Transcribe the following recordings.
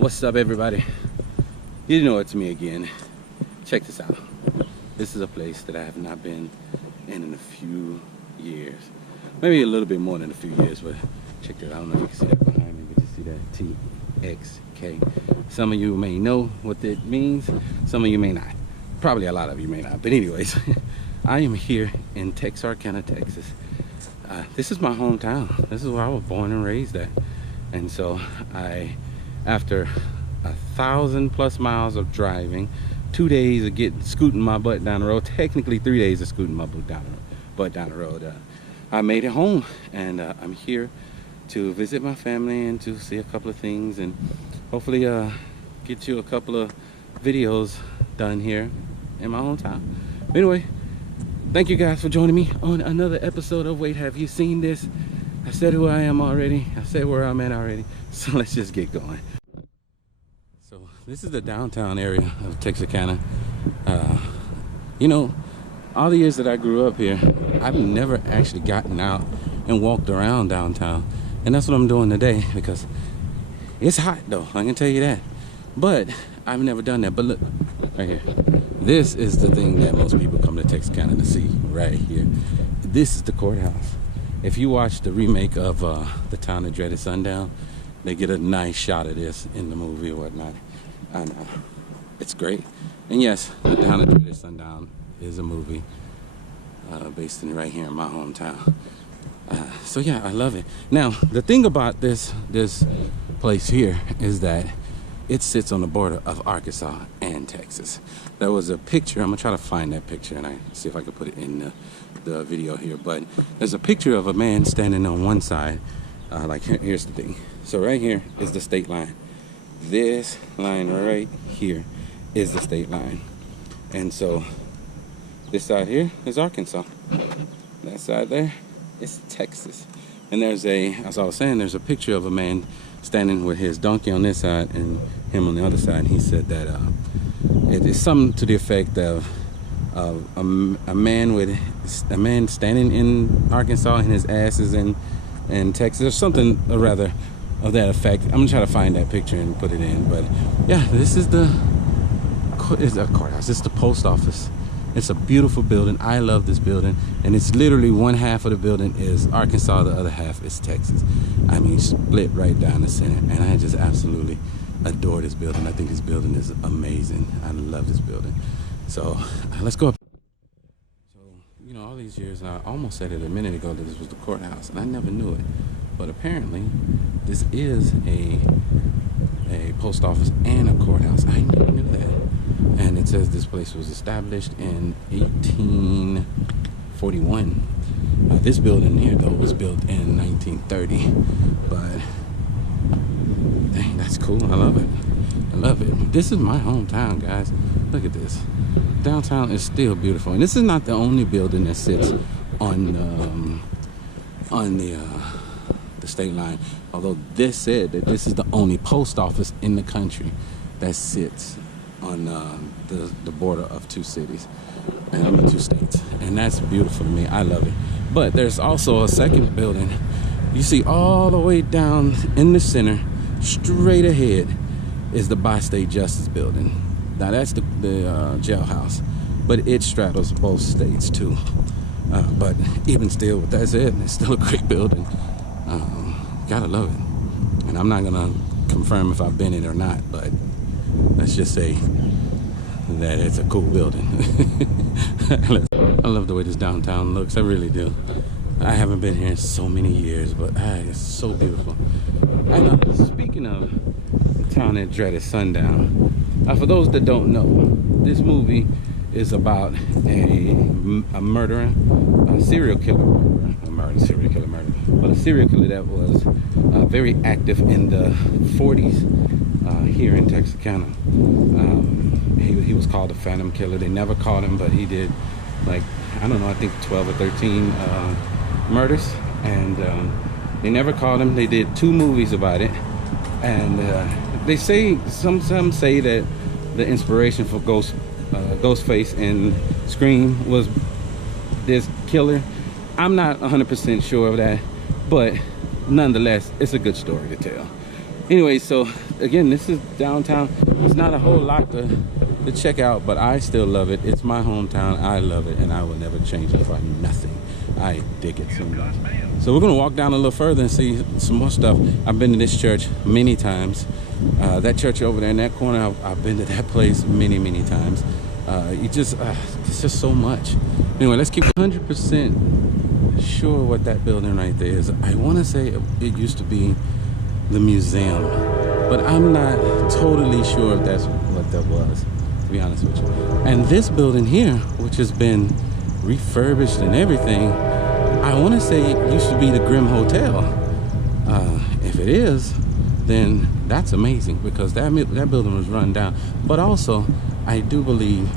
What's up, everybody? You know it's me again. Check this out. This is a place that I have not been in a few years. Maybe a little bit more than a few years, but check it out. I don't know if you can see that behind me, but you see that TXK. Some of you may know what that means, some of you may not. Probably a lot of you may not, but anyways, I am here in Texarkana, Texas. This is my hometown. This is where I was born and raised at. And so after 1,000+ miles of driving, 2 days of scooting my butt down the road, technically 3 days of scooting my butt down the road, I made it home, and I'm here to visit my family and to see a couple of things, and hopefully get you a couple of videos done here in my hometown. Anyway, thank you guys for joining me on another episode of Wait, Have You Seen This? I said who I am already. I said where I'm at already. So let's just get going. So this is the downtown area of Texarkana. You know, all the years that I grew up here, I've never actually gotten out and walked around downtown. And that's what I'm doing today, because it's hot though, I can tell you that. But I've never done that. But look, right here. This is the thing that most people come to Texarkana to see, right here. This is the courthouse. If you watch the remake of The Town That Dreaded Sundown, they get a nice shot of this in the movie or whatnot. And it's great. And yes, The Town That Dreaded Sundown is a movie based in right here in my hometown. So yeah, I love it. Now, the thing about this place here is that it sits on the border of Arkansas and Texas. There was a picture, I'm gonna try to find that picture and see if I can put it in the video here, but there's a picture of a man standing on one side. Like here's the thing. So right here is the state line. This line right here is the state line. And so this side here is Arkansas. That side there is Texas. And there's as I was saying, there's a picture of a man standing with his donkey on this side and him on the other side. He said that it is something to the effect of a man standing in Arkansas and his ass is in Texas, or something rather of that effect. I'm gonna try to find that picture and put it in. But yeah, this is the courthouse. It's the post office. It's a beautiful building. I love this building, and it's literally one half of the building is Arkansas, the other half is Texas. I mean, split right down the center, and I just absolutely adore this building. I think this building is amazing. I love this building. So let's go up. So, you know, all these years, I almost said it a minute ago that this was the courthouse, and I never knew it. But apparently, this is a post office and a courthouse. I never knew that. And it says this place was established in 1841. This building here, though, was built in 1930. But dang, that's cool. I love it. I love it. This is my hometown, guys. Look at this. Downtown is still beautiful, and this is not the only building that sits on the state line. Although this said that this is the only post office in the country that sits on the border of two cities, and I mean 2 states, and that's beautiful to me. I love it. But there's also a second building. You see all the way down in the center, straight ahead, is the Bi-State Justice Building. Now that's the jailhouse, but it straddles both states too. But even still, with that said, it's still a great building. Gotta love it. And I'm not gonna confirm if I've been in it or not, but let's just say that it's a cool building. I love the way this downtown looks. I really do. I haven't been here in so many years, but it's so beautiful. I know. Speaking of The Town That Dreaded Sundown, for those that don't know, this movie is about a murderer, a serial killer murderer, but a serial killer that was very active in the 40s here in Texarkana. He was called a Phantom Killer. They never caught him, but he did, like, I don't know, I think 12 or 13 murders, and they never caught him. They did 2 movies about it, and they say, some say that the inspiration for Ghostface and Scream was this killer. I'm not 100% sure of that, but nonetheless, it's a good story to tell. Anyway, so again, this is downtown. It's not a whole lot to check out, but I still love it. It's my hometown. I love it, and I will never change it for nothing. I dig it so much. So we're gonna walk down a little further and see some more stuff. I've been to this church many times. That church over there in that corner, I've been to that place many times. It's just so much. Anyway, let's keep 100% sure what that building right there is. I want to say it used to be the museum, but I'm not totally sure if that's what that was, to be honest with you. And this building here, which has been refurbished and everything, I want to say it used to be the Grimm Hotel. If it is, then that's amazing, because that building was run down. But also, I do believe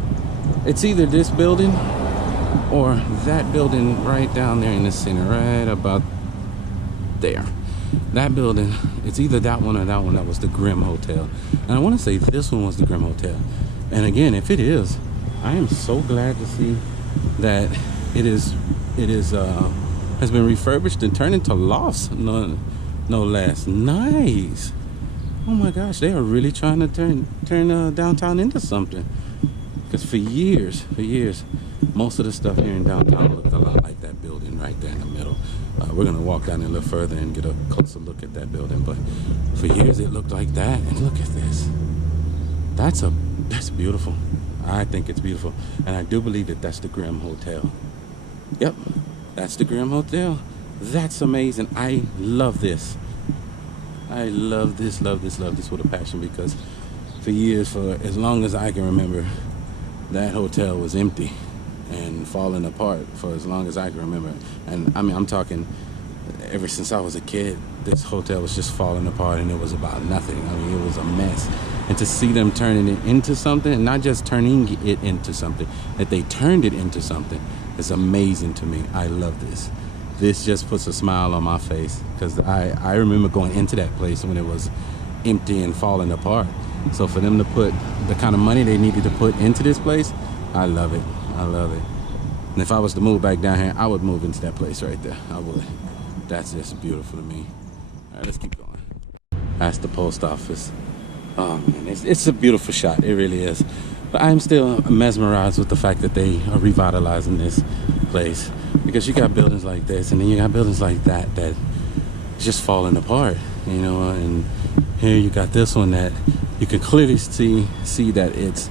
it's either this building or that building right down there in the center, right about there. That building, it's either that one or that one that was the Grimm Hotel. And I want to say this one was the Grimm Hotel. And again, if it is, I am so glad to see that it has been refurbished and turned into lofts, no less. Nice. Oh my gosh, they are really trying to turn downtown into something. Because for years, most of the stuff here in downtown looked a lot like that building right there in the middle. We're gonna walk down there a little further and get a closer look at that building. But for years it looked like that. And look at this. That's beautiful. I think it's beautiful. And I do believe that that's the Grimm Hotel. Yep, that's the Grimm Hotel. That's amazing. I love this. I love this with a passion, because for years, for as long as I can remember, that hotel was empty and falling apart for as long as I can remember. And I mean, I'm talking ever since I was a kid, this hotel was just falling apart, and it was about nothing. I mean, it was a mess. And to see them turning it into something, and not just turning it into something, that they turned it into something, is amazing to me. I love this. This just puts a smile on my face, because I remember going into that place when it was empty and falling apart. So for them to put the kind of money they needed to put into this place, I love it. I love it. And if I was to move back down here, I would move into that place right there. I would. That's just beautiful to me. All right, let's keep going. That's the post office. Oh man, it's a beautiful shot. It really is. But I'm still mesmerized with the fact that they are revitalizing this place, because you got buildings like this, and then you got buildings like that just falling apart, you know. And here you got this one that you can clearly see that it's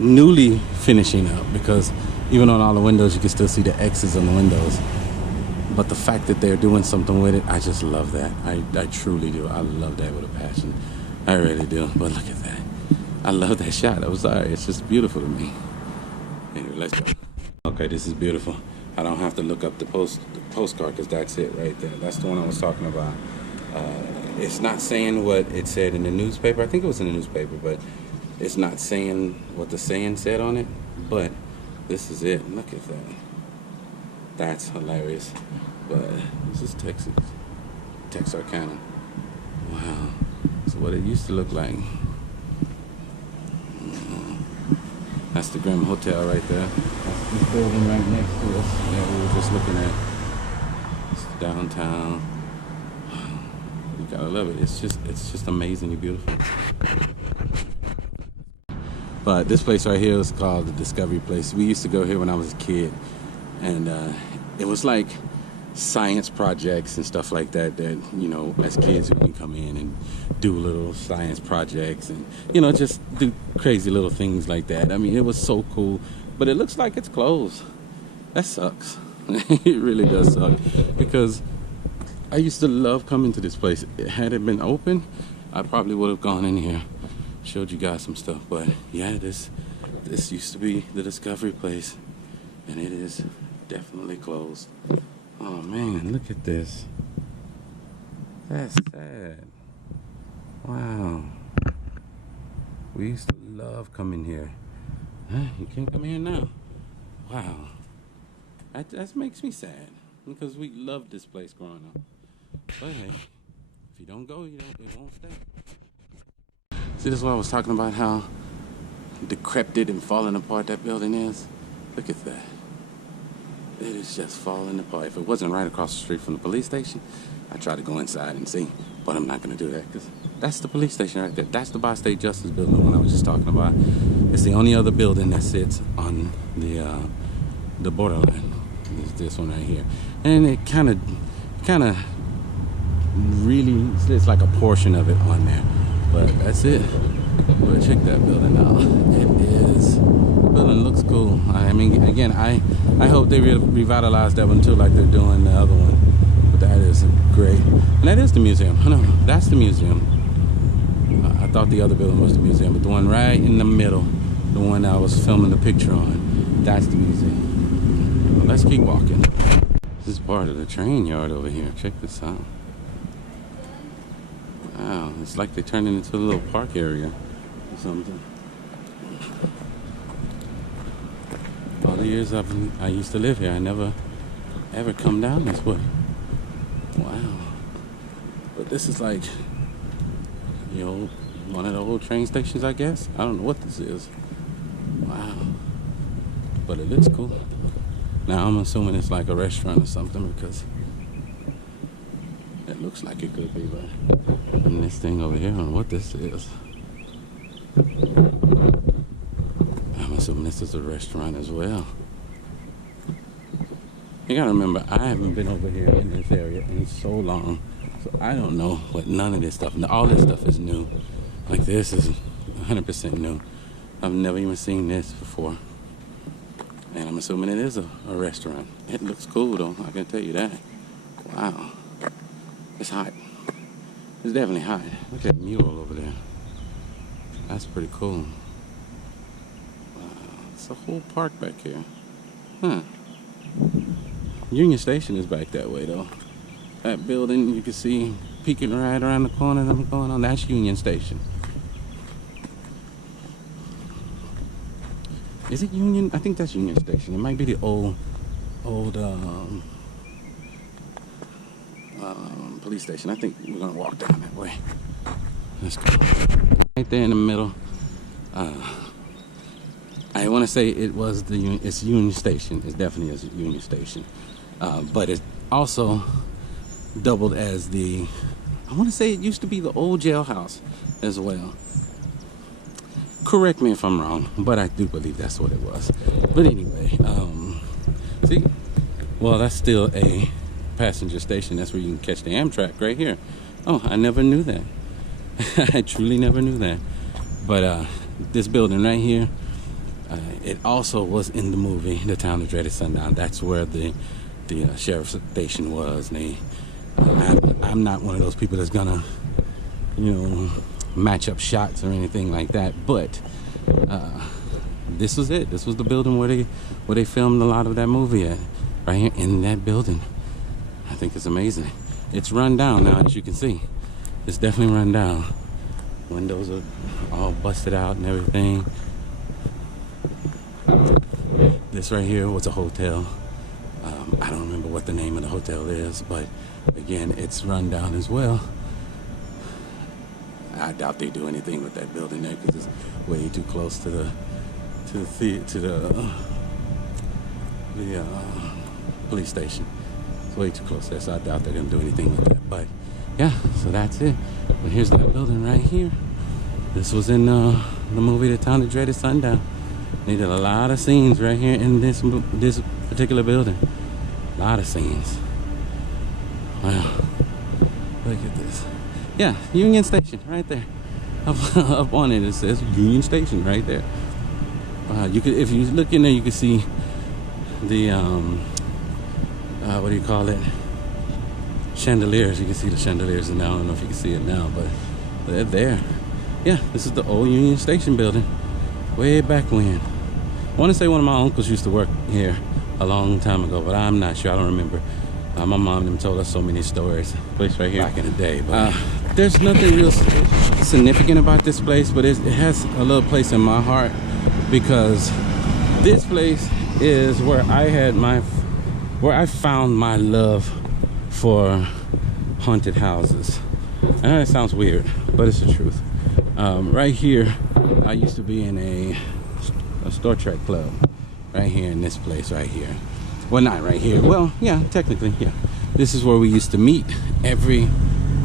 newly finishing up, because even on all the windows you can still see the X's on the windows. But the fact that they're doing something with it, I just love that. I truly do. I love that with a passion. I really do. But look at that. I love that shot. I'm sorry. It's just beautiful to me. Anyway, let's go. Okay, this is beautiful. I don't have to look up the postcard, because that's it right there. That's the one I was talking about. It's not saying what it said in the newspaper. I think it was in the newspaper, but it's not saying what the saying said on it. But this is it. Look at that. That's hilarious. But this is Texas. Texarkana. Wow. So what it used to look like. That's the Grimm Hotel right there. That's the building right next to us that we were just looking at. It's downtown. You gotta love it. It's just amazingly beautiful. But this place right here is called the Discovery Place. We used to go here when I was a kid, and it was like science projects and stuff like that, you know, as kids we can come in and do little science projects and, you know, just do crazy little things like that. I mean, it was so cool, but it looks like it's closed. That sucks. It really does suck, because I used to love coming to this place. Had it been open, I probably would have gone in here, showed you guys some stuff. But yeah, this used to be the Discovery Place, and it is definitely closed. Oh man, look at this. That's sad. Wow. We used to love coming here. You can't come here now. Wow. That makes me sad, because we loved this place growing up. But hey, if you don't go, it won't stay. See, this is what I was talking about, how decrepit and falling apart that building is. Look at that. It is just falling apart. If it wasn't right across the street from the police station, I try to go inside and see, but I'm not gonna do that because that's the police station right there. That's the Bi-State Justice Building, the one I was just talking about. It's the only other building that sits on the borderline. Is this one right here, and it kind of really, it's like a portion of it on there, but that's it. But check that building out. The building looks cool. I mean, again, I hope they revitalize that one too, like they're doing the other one. But that is great, and that is the museum. No, that's the museum. I thought the other building was the museum, but the one right in the middle, the one I was filming the picture on, that's the museum. Well, let's keep walking. This is part of the train yard over here. Check this out. Wow, it's like they turned it into a little park area or something. All the years I used to live here, I never ever come down this way. Wow. But this is like, you know, one of the old train stations, I guess. I don't know what this is. Wow. But it looks cool. Now I'm assuming it's like a restaurant or something because it looks like it could be, but and this thing over here, I don't know what this is. I'm assuming this is a restaurant as well. You gotta remember, I haven't been over here in this area in so long, so I don't know what none of this stuff, all this stuff is new. Like this is 100% new. I've never even seen this before. And I'm assuming it is a restaurant. It looks cool though, I can tell you that. Wow. It's hot. It's definitely hot. Look at that mule over there. That's pretty cool. Wow. It's a whole park back here. Huh. Union Station is back that way though. That building you can see peeking right around the corner that I'm going on, that's Union Station. Is it Union? I think that's Union Station. It might be the old police station. I think we're gonna walk down that way. Let's go. Right there in the middle. I want to say it was it's Union Station. It definitely is a Union Station. But it also doubled as I want to say it used to be the old jailhouse as well. Correct me if I'm wrong, but I do believe that's what it was. But anyway, see, well, that's still a passenger station. That's where you can catch the Amtrak right here. Oh, I never knew that. I truly never knew that. But this building right here, it also was in the movie The Town That Dreaded Sundown. That's where the sheriff's station was. And I'm not one of those people that's gonna, you know, match up shots or anything like that, but this was it. This was the building where they filmed a lot of that movie at, right here in that building. I think it's amazing. It's run down now, as you can see. It's definitely run down. Windows are all busted out and everything. This right here was a hotel. I don't remember what the name of the hotel is, but again, it's run down as well. I doubt they do anything with that building there because it's way too close to the police station. It's way too close there, so I doubt they're gonna do anything with that. But yeah, so that's it. But here's that building right here. This was in the movie The Town That Dreaded Sundown. They did a lot of scenes right here in this particular building. A lot of scenes. Wow. Look at this. Yeah, Union Station right there. Up on it says Union Station right there. Wow, you could, if you look in there, you can see the what do you call it? Chandeliers. You can see the chandeliers, and I don't know if you can see it now, but they're there. Yeah, this is the old Union Station building, way back when. I want to say one of my uncles used to work here a long time ago, but I'm not sure. I don't remember. My mom them told us so many stories. Place right here back in the day. But there's nothing real significant about this place, but it has a little place in my heart because this place is where I found my love for haunted houses. I know it sounds weird, but it's the truth. Right here, I used to be in a Star Trek club. Right here in this place right here. Well, not right here. Well, yeah, technically, yeah. This is where we used to meet every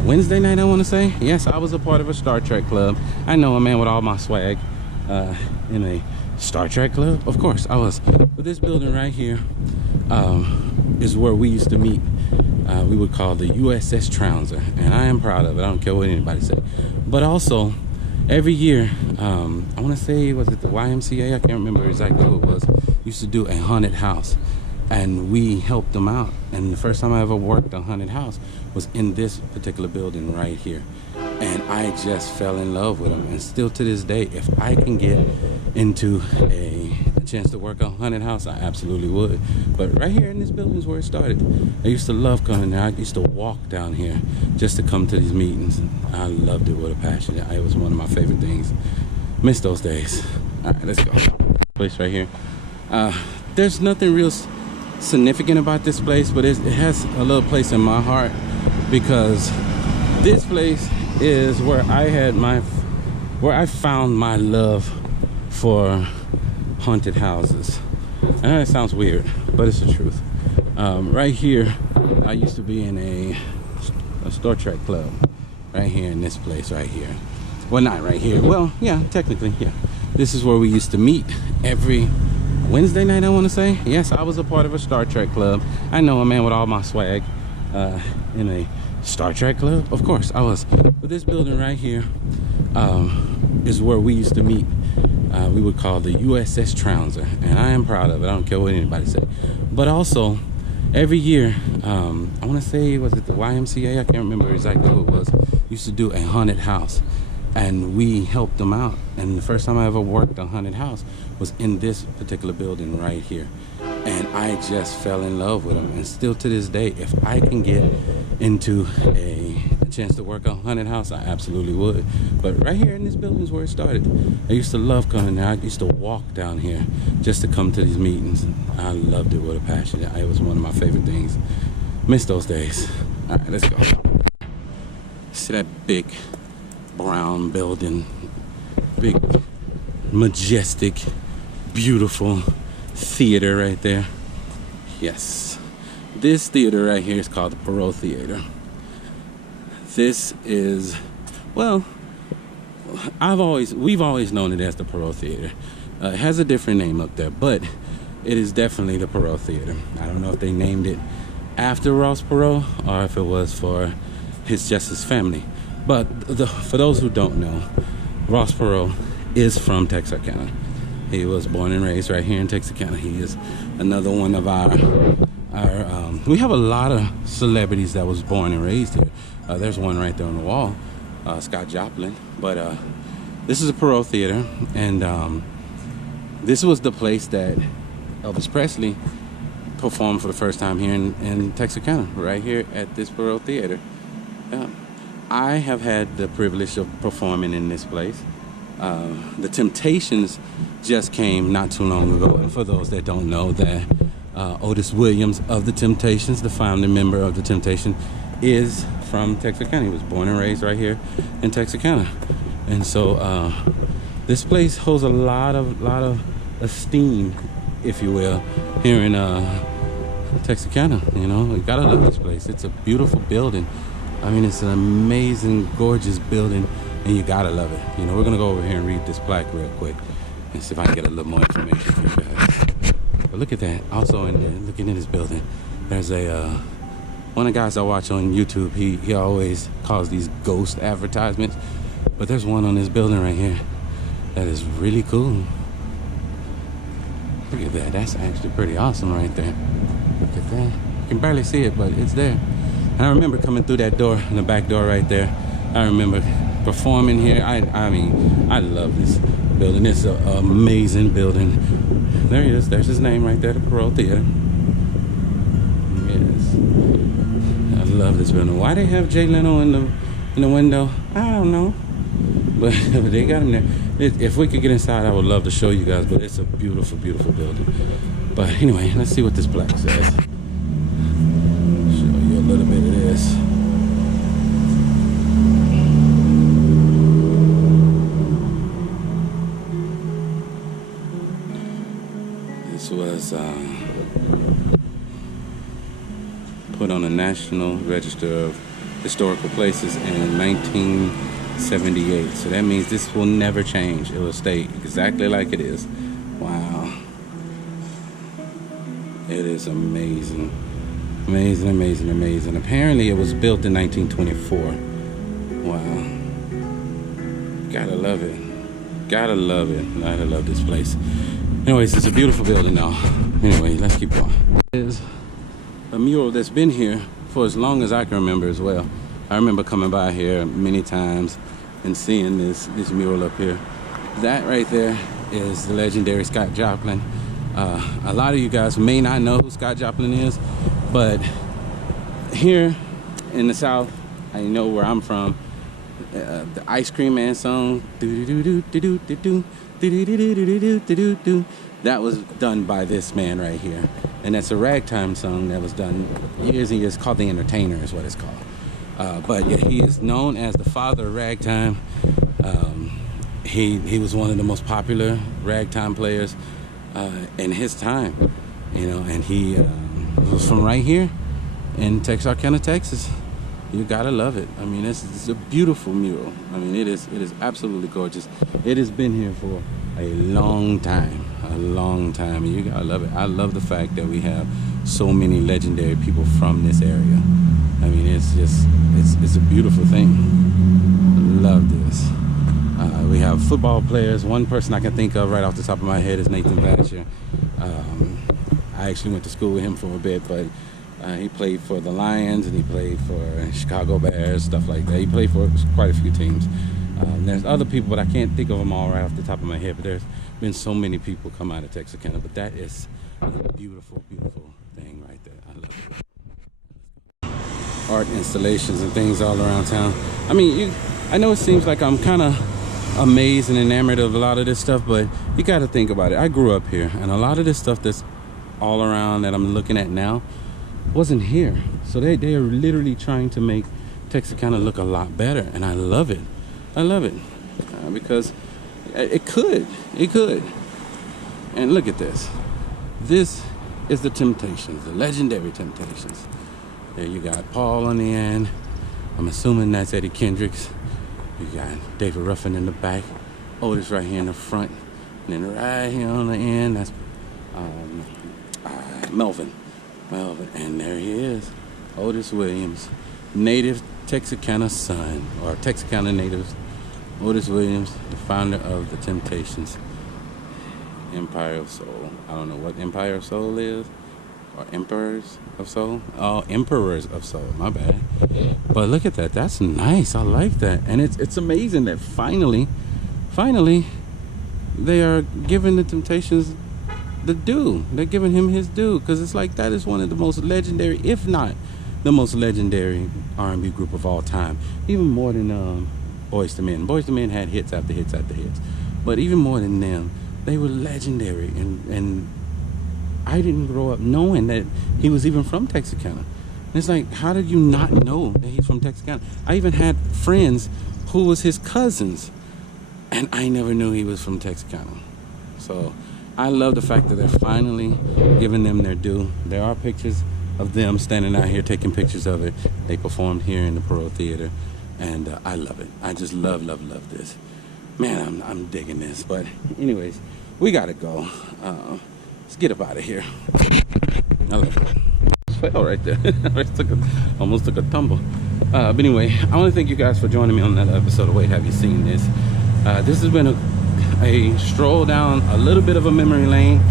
Wednesday night, I want to say. Yes, I was a part of a Star Trek club. I know, a man with all my swag in a Star Trek club. Of course, I was. But this building right here is where we used to meet. We would call the USS Trouser, and I am proud of it. I don't care what anybody say. But also, every year, I want to say, was it the YMCA? I can't remember exactly who it was. Used to do a haunted house, and we helped them out. And the first time I ever worked a haunted house was in this particular building right here. And I just fell in love with them. And still to this day, if I can get into a chance to work a haunted house, I absolutely would. But right here in this building is where it started. I used to love coming there. I used to walk down here just to come to these meetings. I loved it with a passion. It was one of my favorite things. Miss those days. All right, let's go. Place right here. There's nothing real significant about this place, but it has a little place in my heart, because this place is where I found my love for haunted houses. I know that sounds weird, but it's the truth. Right here, I used to be in a Star Trek club right here in this place right here. Well, not right here. Well, yeah, technically, yeah. This is where we used to meet every Wednesday night, I want to say. Yes, I was a part of a Star Trek club. I know, a man with all my swag in a Star Trek club. Of course, I was. But this building right here is where we used to meet. We would call the USS Trouser, and I am proud of it. I don't care what anybody say. But also, every year, I want to say, was it the YMCA? I can't remember exactly who it was. Used to do a haunted house, and we helped them out. And the first time I ever worked a haunted house was in this particular building right here. And I just fell in love with them. And still to this day, if I can get into a chance to work a haunted house, I absolutely would. But right here in this building is where it started. I used to love coming there. I used to walk down here just to come to these meetings. I loved it with a passion. It was one of my favorite things. Miss those days. All right, let's go. See that big brown building, big, majestic, beautiful theater right there. Yes, this theater right here is called the Perot Theater. This is, well, we've always known it as the Perot Theater. It has a different name up there, but it is definitely the Perot Theater. I don't know if they named it after Ross Perot or if it was for his family. But for those who don't know, Ross Perot is from Texarkana. He was born and raised right here in Texarkana. He is another one of our we have a lot of celebrities that was born and raised here. There's one right there on the wall, Scott Joplin. But this is a Perot Theater, and this was the place that Elvis Presley performed for the first time here in Texarkana, right here at this Perot Theater. I have had the privilege of performing in this place. The Temptations just came not too long ago, and for those that don't know, that Otis Williams of the Temptations, the founding member of the Temptation, is from Texarkana. He was born and raised right here in Texarkana, and so this place holds a lot of esteem, if you will, here in Texarkana. You know, you gotta love this place. It's a beautiful building. I mean, it's an amazing, gorgeous building, and you gotta love it. You know, we're gonna go over here and read this plaque real quick and see if I can get a little more information for you guys. But look at that. Also, looking in this building, there's one of the guys I watch on YouTube. He always calls these ghost advertisements, but there's one on this building right here that is really cool. Look at that. That's actually pretty awesome right there. Look at that. You can barely see it, but it's there. And I remember coming through that door, the back door right there. I remember performing here. I mean, I love this building. It's an amazing building. There he is. There's his name right there, the Perot Theater. Yes. I love this building. Why they have Jay Leno in the window, I don't know. But they got him there. If we could get inside, I would love to show you guys, but it's a beautiful, beautiful building. But anyway, let's see what this plaque says. Show you a little bit of this. This was put put on the National Register of Historical Places in 1978. So that means this will never change. It will stay exactly like it is. Wow. It is amazing. Amazing, amazing, amazing. Apparently it was built in 1924. Wow. Gotta love it. Gotta love it. Gotta love this place. Anyways, it's a beautiful building now. Anyway, let's keep going. There's a mural that's been here for as long as I can remember as well. I remember coming by here many times and seeing this mural up here. That right there is the legendary Scott Joplin. A lot of you guys may not know who Scott Joplin is, but here in the South, I know where I'm from, the Ice Cream Man song, that was done by this man right here. And that's a ragtime song that was done years and years, called The Entertainer is what it's called. But yeah, he is known as the father of ragtime. He was one of the most popular ragtime players in his time, you know, and he was from right here in Texarkana, Texas. You gotta love it. I mean, it's a beautiful mural. I mean, it is absolutely gorgeous. It has been here for a long time, and you gotta love it. I love the fact that we have so many legendary people from this area. I mean, it's a beautiful thing. Love this. We have football players. One person I can think of right off the top of my head is Nathan Vasher. I actually went to school with him for a bit, but he played for the Lions and he played for Chicago Bears, stuff like that. He played for quite a few teams. There's other people, but I can't think of them all right off the top of my head. But there's been so many people come out of Texarkana. But that is a beautiful, beautiful thing right there. I love it. Art installations and things all around town. I mean, I know it seems like I'm kind of amazed and enamored of a lot of this stuff, but you got to think about it. I grew up here, and a lot of this stuff that's all around that I'm looking at now wasn't here. So they are literally trying to make Texarkana look a lot better, and I love it. I love it because it could. And look at this. This is the Temptations, the legendary Temptations. There you got Paul on the end. I'm assuming that's Eddie Kendricks. You got David Ruffin in the back, Otis right here in the front, and then right here on the end, that's Melvin, and there he is, Otis Williams, native Texarkana son, or Texarkana native, Otis Williams, the founder of the Temptations, Empire of Soul. I don't know what Empire of Soul is, or Emperors of Soul. Oh, Emperors of Soul, my bad. But look at that, that's nice, I like that. And it's amazing that finally, they are giving the Temptations the due. They're giving him his due, because it's like that is one of the most legendary, if not the most legendary R&B group of all time. Even more than Boyz II Men. Boyz II Men had hits after hits after hits. But even more than them, they were legendary. And I didn't grow up knowing that he was even from Texarkana. And it's like, how did you not know that he's from Texarkana? I even had friends who was his cousins, and I never knew he was from Texarkana. So I love the fact that they're finally giving them their due. There are pictures of them standing out here taking pictures of it. They performed here in the Pearl Theater, and I love it. I just love this. Man, I'm digging this. But anyways, we gotta go. Let's get up out of here. I love it. Just fell right there. Almost took a tumble. But anyway, I want to thank you guys for joining me on that episode of Wait, Have You Seen This? This has been a stroll down a little bit of a memory lane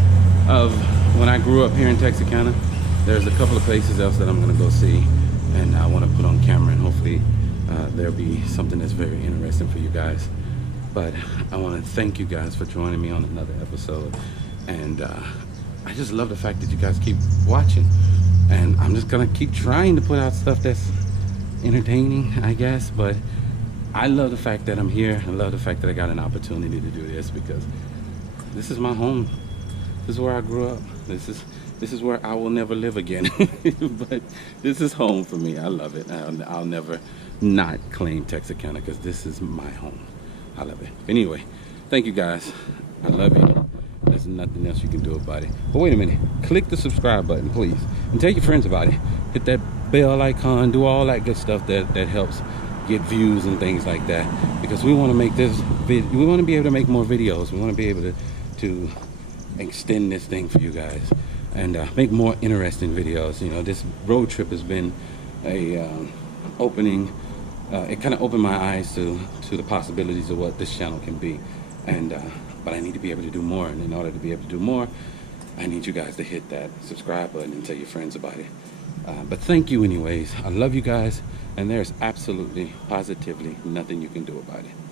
of when I grew up here in Texarkana. There's a couple of places else that I'm going to go see, and I want to put on camera, and hopefully there'll be something that's very interesting for you guys. But I want to thank you guys for joining me on another episode, and I just love the fact that you guys keep watching, and I'm just gonna keep trying to put out stuff that's entertaining, I guess. But I love the fact that I'm here. I love the fact that I got an opportunity to do this, because this is my home. This is where I grew up. This is where I will never live again. But this is home for me. I love it. I'll never not claim Texarkana, because this is my home. I love it. Anyway, thank you guys. I love you. There's nothing else you can do about it. But wait a minute. Click the subscribe button, please. And tell your friends about it. Hit that bell icon, do all that good stuff that helps get views and things like that, because we want to make this we want to be able to make more videos. We want to be able to extend this thing for you guys and make more interesting videos. You know, this road trip has been a opening. It kind of opened my eyes to the possibilities of what this channel can be, and but I need to be able to do more, and in order to be able to do more, I need you guys to hit that subscribe button and tell your friends about it. But thank you anyways. I love you guys, and there's absolutely, positively nothing you can do about it.